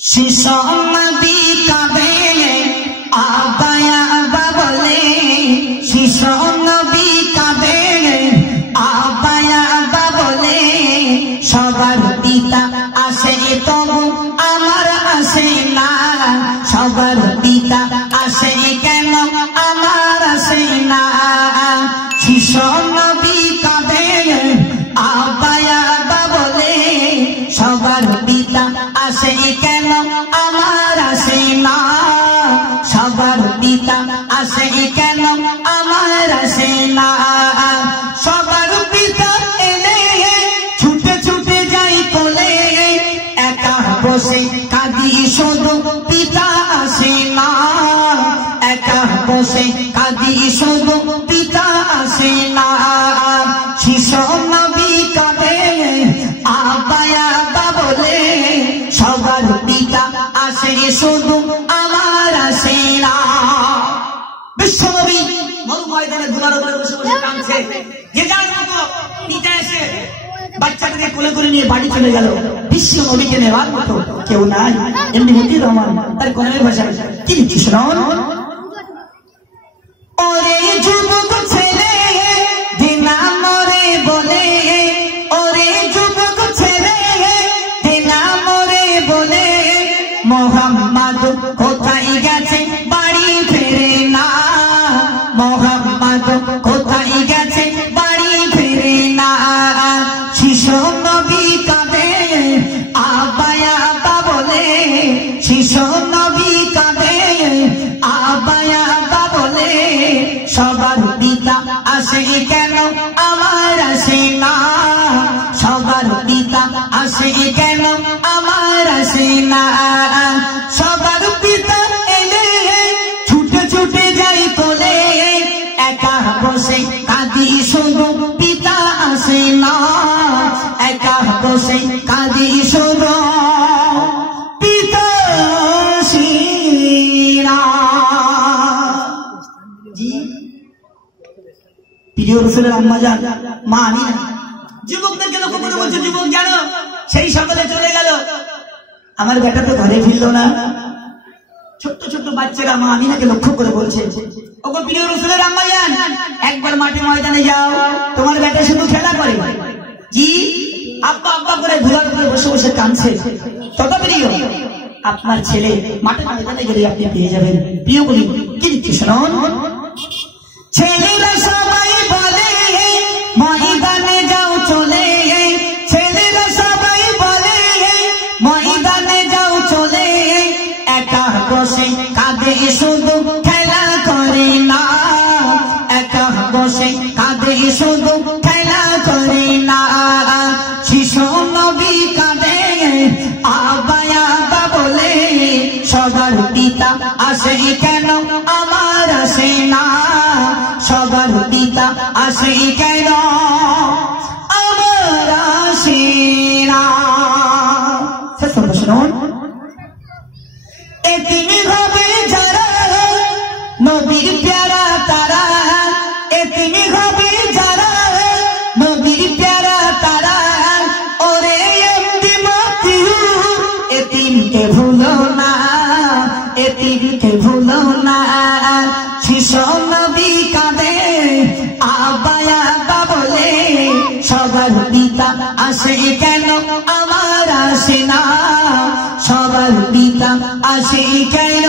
শিশু নবী কাঁদে আবায়া বলে, শিশু নবী কাঁদে আবায়া বলে, সবার পিতা আসে তবু আমার আসে না, সবার পিতা আসে কেন আমার আসে না। শিশু নবী কাঁদে আবায়া বলে, সবার পিতা আসে কেন আমার আসে না, সবার পিতা আসে কেন আমার আসে না। সবার পিতা এলে ছুটে ছুটে যাই কোলে, একা বসে কাঁদি শুধু পিতা আসে না, একা বসে কাঁদি শুধু পিতা আসে না। শিশু নবী কাঁদে আবায়া বলে, সবার পিতা আসে শুধু আমার আসে না। বিশ্বনবী মরু ময়দানে ধুলার উপরে বসে বসে কাঁদছে, যে যার মতো পিতা এসে বাচ্চাটাকে কোলে করে নিয়ে বাড়ি চলে গেল। বিশ্ব নবীকে নেওয়ার মতো কেউ নাই। এমনি মতিউর রহমান তার কোরআনের ভাষায় কি লিখছে শুনুন। ওরে যুবক ছেলে দিনা মরে বলে, ওরে যুবক ছেলে দিনা মরে বলে, মোহাম্মদ কোথায় গেছে বাড়ি ফিরে না, মোহাম্মদ কোথায় গেছে বাড়ি ফিরে না। শিশু নবী কাঁদে আবায়া বলে, শিশু নবী কাঁদে আবায়া বলে, সবার পিতা আসে কেন আমার আসে না, সবার পিতা আসে কেন আমার আসে না। সবার পিতা এলে ছুটে ছুটে যাই কোলে, একা বসে কাঁদি শুধু পিতা আসে না, একা বসে কাঁদি শুধু পিতা আসে না। জি প্রিয় রাসূলের আম্মা জান মা আমিনা যুবকদেরকে লক্ষ্য করে বলছে, যুবক জানো সেই সকালে চলে গেল, আমার বেটা তো ঘরে ফিরলো না। ছোট্ট ছোট্ট বাচ্চারা মা আমিনাকে লক্ষ্য করে বলছে, ওগো প্রিয় রাসূলের আম্মা জান, একবার মাঠে ময়দানে যাও, তোমার বেটা শুধু খেলা করে। জি আব্বা আব্বা করে ধুলার উপরে বসে বসে কাঁদছে। তথা প্রিয় আপনার ছেলে মাঠে ময়দানে গেলে আপনি পেয়ে যাবেন। প্রিয় বলি কি লিখছে শুনুন। ছেলেরা সবাই বলে ময়দানে যাও চলে, ছেলেরা সবাই বলে ময়দানে যাও চলে, একা বসে কাঁদে শুধু খেলা করে না, একা বসে কাঁদে শুধু খেলা করে না। শিশু নবী কাঁদে আবায়া বলে, সবার পিতা আসে কেন আমার আসে না, সবার পিতা আসে কেন আমার আসে না। শুনুন, এতিম হবে যারা নবীর প্যারা তারা, এতিম হবে যারা নবীর প্যারা তারা, ওরে এমডি মতিউর এতিমকে ভুলো না, এতিমকে ভুলো না। শিশু নবী কাঁদে আবায়া বলে, সবার পিতা আসে কেন আমার আসে না, সবার পিতা আসে কেন